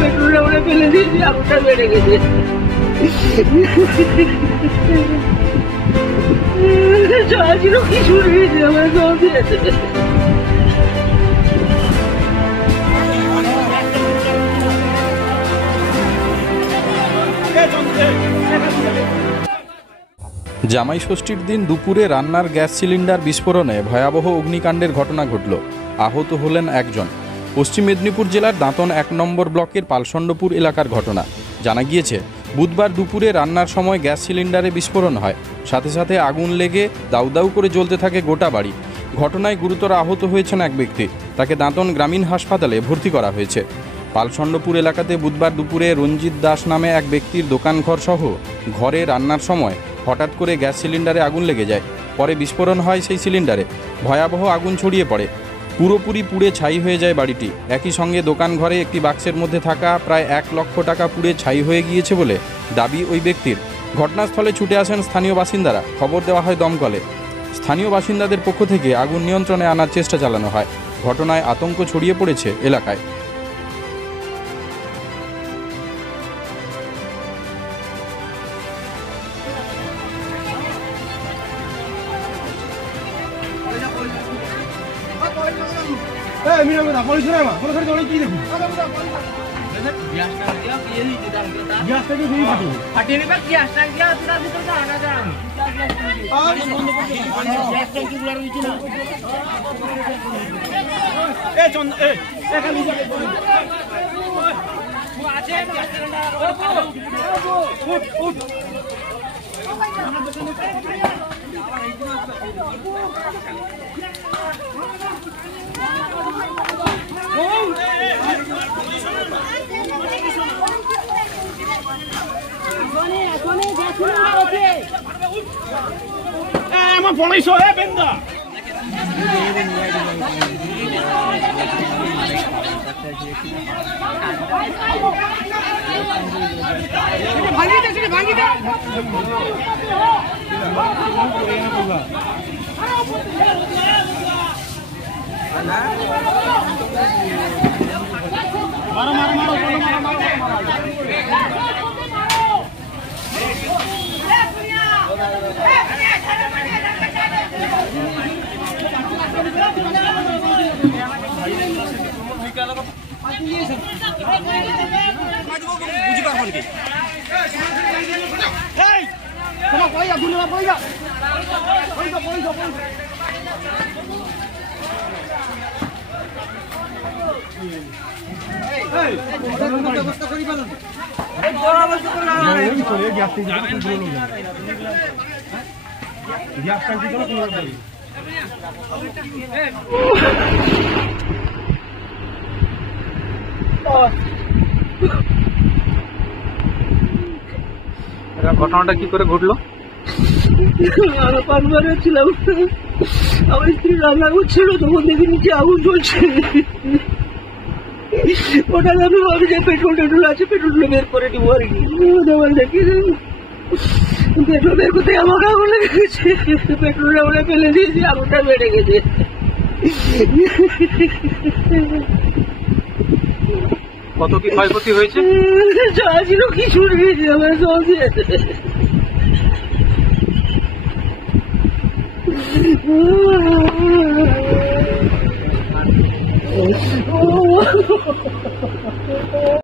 Petrol আমরা ফেলে দিয়েছি, আগুনটা বেড়ে গেছে। যা ছিল কিছু গেছে, আমার সব দিয়েছে। জামাই ষষ্ঠীর দিন দুপুরে রান্নার গ্যাস সিলিন্ডার বিস্ফোরণে ভয়াবহ অগ্নিকাণ্ডের ঘটনা ঘটল। আহত হলেন একজন। পশ্চিম মেদিনীপুর জেলার দাঁতন ১ নম্বর ব্লকের পালসণ্ডপুর এলাকার ঘটনা। জানা গিয়েছে, বুধবার দুপুরে রান্নার সময় গ্যাস সিলিন্ডারে বিস্ফোরণ হয়। সাথে সাথে আগুন লেগে দাউ দাউ করে জ্বলতে থাকে গোটা বাড়ি। ঘটনায় গুরুতর আহত হয়েছেন এক ব্যক্তি। তাকে দাঁতন গ্রামীণ হাসপাতালে ভর্তি করা হয়েছে। পালসণ্ডপুর এলাকাতে বুধবার দুপুরে রঞ্জিত দাস নামে এক ব্যক্তির দোকানঘর সহ ঘরে রান্নার সময় হঠাৎ করে গ্যাস সিলিন্ডারে আগুন লেগে যায়। পরে বিস্ফোরণ হয় সেই সিলিন্ডারে। ভয়াবহ আগুন ছড়িয়ে পড়ে। পুরোপুরি পুড়ে ছাই হয়ে যায় বাড়িটি। একই সঙ্গে দোকান ঘরে একটি বাক্সের মধ্যে থাকা প্রায় ১ লক্ষ টাকা পুড়ে ছাই হয়ে গিয়েছে বলে দাবি ওই ব্যক্তির। ঘটনাস্থলে ছুটে আসেন স্থানীয় বাসিন্দারা। খবর দেওয়া হয় দমকলে। স্থানীয় বাসিন্দাদের পক্ষ থেকে আগুন নিয়ন্ত্রণে আনার চেষ্টা চালানো হয়। ঘটনায় আতঙ্ক ছড়িয়ে পড়েছে এলাকায়। আমার পড়াইছো হে বেন্দা ভাঙি দে মারো মারো মারো বুঝি পারবো নাকি তোমার পয়সা ভুলে পয়সা পয়সা পয়সা ব্যবস্থা করি পারেন গ্যাস ট্যাঙ্কি চলো ঘটনাটা কি করে ঘটলো? পানবারে ছিলাম, আমার স্ত্রী রান্না করছিল, তখন দেখি নিচে আগুন জ্বলছে। ওটা আমি ভাবি যে পেট্রোল টেট্রোল আছে, পেট্রোল বের করে দিব আর কি। দেখি পেট্রোল বের করতে আমাকে আগুন লেগে গেছে। পেট্রোল আমরা ফেলে দিয়েছি, আগুনটা বেড়ে গেছে। কত কি ক্ষয়ক্ষতি হয়েছে? যা ছিল কিছু গেছে, আমার সব দিয়েছে।